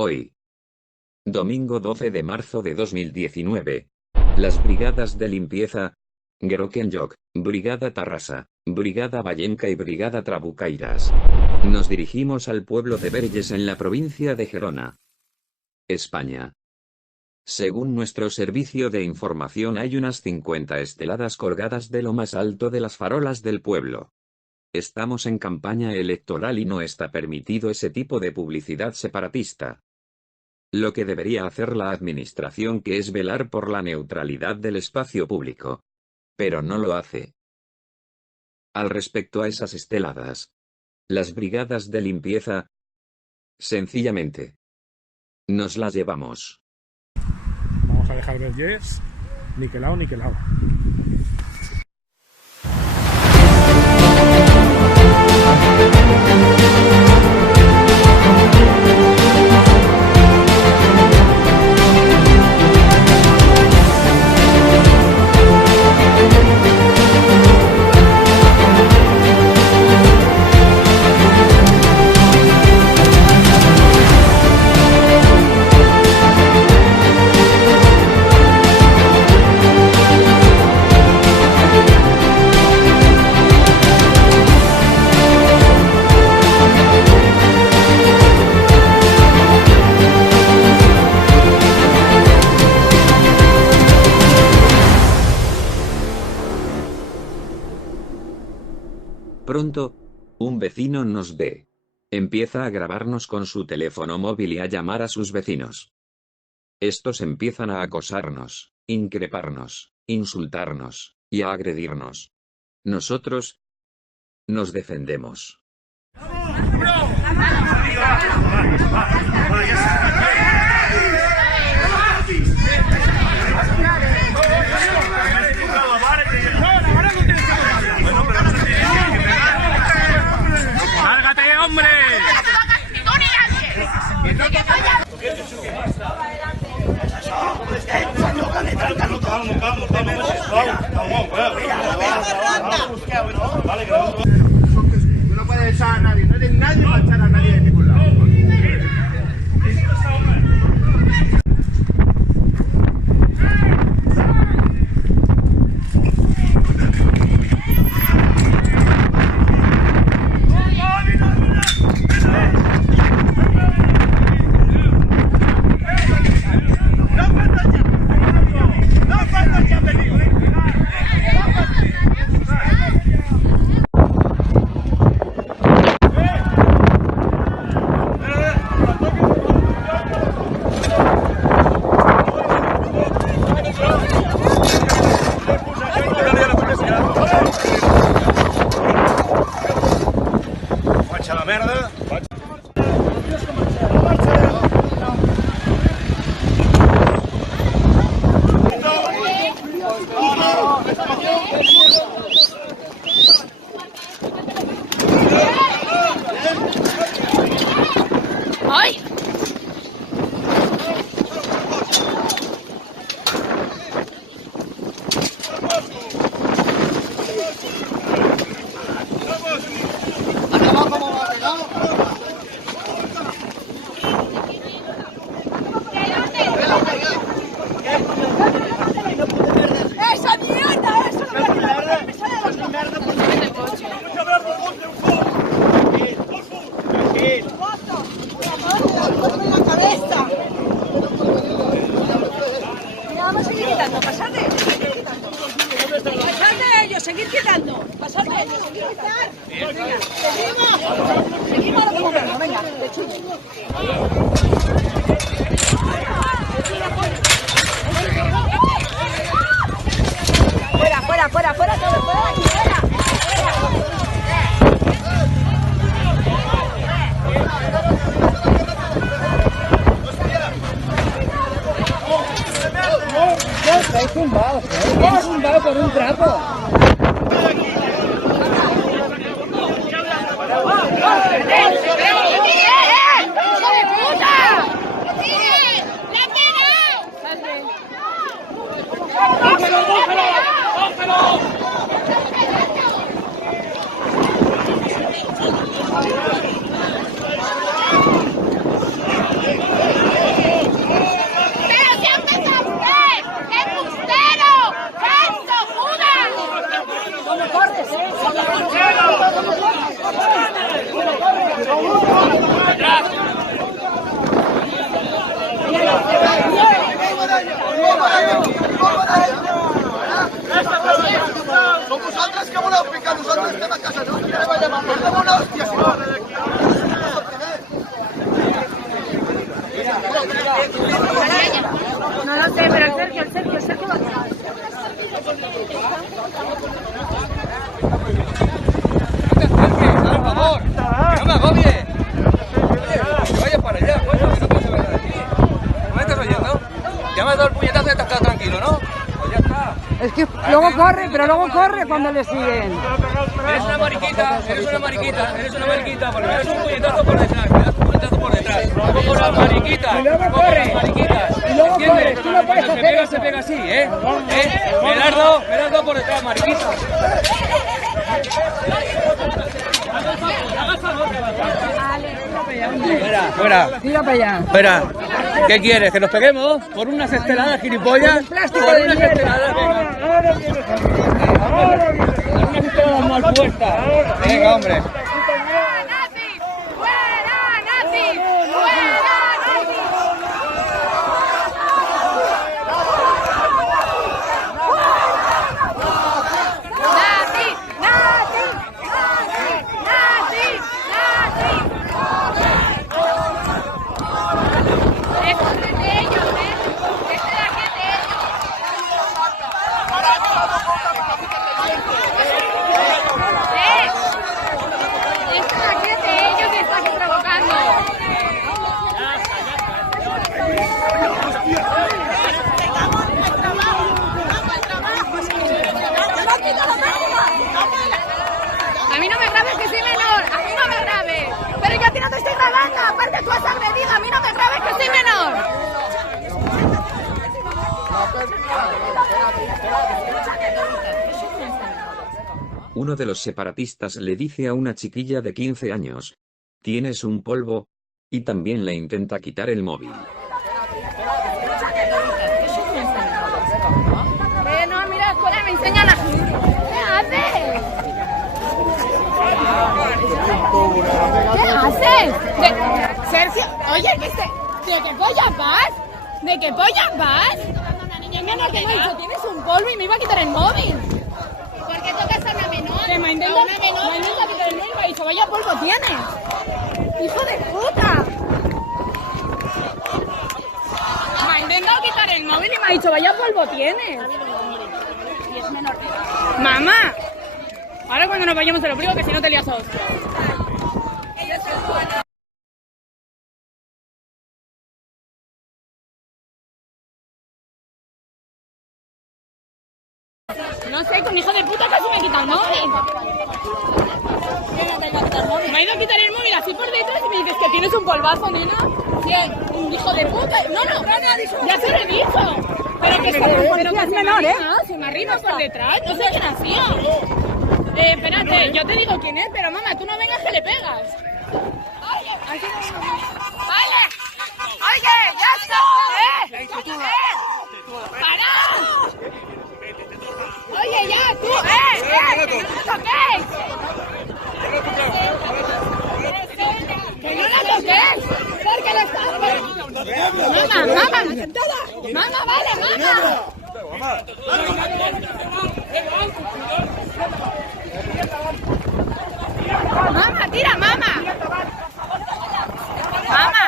Hoy, domingo 12 de marzo de 2019, las brigadas de limpieza, Grokenjok, Brigada Tarrasa, Brigada Vallenca y Brigada Trabucairas, nos dirigimos al pueblo de Verges en la provincia de Gerona, España. Según nuestro servicio de información, hay unas 50 esteladas colgadas de lo más alto de las farolas del pueblo. Estamos en campaña electoral y no está permitido ese tipo de publicidad separatista. Lo que debería hacer la administración, que es velar por la neutralidad del espacio público. Pero no lo hace. Al respecto a esas esteladas, las brigadas de limpieza, sencillamente, nos las llevamos. Vamos a dejar Verges niquelado. Pronto, un vecino nos ve. Empieza a grabarnos con su teléfono móvil y a llamar a sus vecinos. Estos empiezan a acosarnos, increparnos, insultarnos y a agredirnos. Nosotros nos defendemos. No puede echar a nadie, no hay nadie para echar a nadie de ningún lado. Seguir quitando, pasar de ellos, seguir quitando. Seguimos a lo que venga, de chile. Fuera, todo fuera de aquí, fuera. Estáis zumbados, estáis zumbados por un trapo. No lo sé, pero el Sergio va a quedar. Por favor, que no me agobie. Que vaya para allá, coño, que no puedo saber de aquí. ¿No me estás oyendo? Ya me has dado el puñetazo y te has quedado tranquilo, ¿no? Pues ya está. Es que luego corre, pero luego corre cuando le siguen. Eres una mariquita, porque me das un puñetazo por detrás, me das un puñetazo por detrás. Como las mariquitas, Y luego como corre. las mariquitas. Y luego ¿Entiendes? corre, tú no puedes Cuando hacer se pega así, ¿eh? Me las has dado por detrás, mariquita. Fuera. Tira para allá. Fuera. ¿Qué quieres? ¿Que nos peguemos? ¿Por unas esteladas, gilipollas? Plástico Por de unas mierda. esteladas, venga. Por unas esteladas mal puestas. Venga, hombre. ¡Fuera nazis! ¡Fuera nazis! ¡Nazi! ¡Nazi! ¡Nazi! Esto es de ellos, ¿eh? Esto es de ellos. Esto es aquí de ellos que están provocando. A mí no me grabes que soy menor, a mí no me grabes. Pero yo a ti no te estoy grabando, aparte tú has agredido, a mí no me grabes que soy menor. Uno de los separatistas le dice a una chiquilla de 15 años: ¿tienes un polvo? Y también le intenta quitar el móvil. No, mira, escuela me enseñan a... ¿Qué haces? ¿Qué haces? Sergio, oye, ¿de qué pollas vas? ¿De qué pollas vas? Venga, no, que me ha dicho, tienes un polvo y me iba a quitar el móvil. ¿Por qué tocas a una menor? Que me ha intentado quitar el móvil y me ha dicho, vaya polvo tienes. ¡Hijo de puta! Me ha intentado quitar el móvil y me ha dicho, vaya polvo tienes. Y es menor de edad. ¡Mamá! Ahora cuando nos vayamos te lo digo que si no te lías a hostias. No sé, que un hijo de puta casi me quita el móvil. Me ha ido a quitar el móvil así por detrás y me dices que tienes un polvazo, nena. ¿Quién? Un hijo de puta. No, ya se lo he dicho. Pero que es menor, ¿eh? Se me arriba por detrás. No sé quién ha sido. Espérate, yo te digo quién es, pero mamá, tú no vengas que le pegas. Oye, ya está. ¡Para! Oye, ya, tú, que no la toquéis. Que no la toquéis. Porque la estás... Mamá, vale, mamá. Mamá, tira, mamá. Mamá.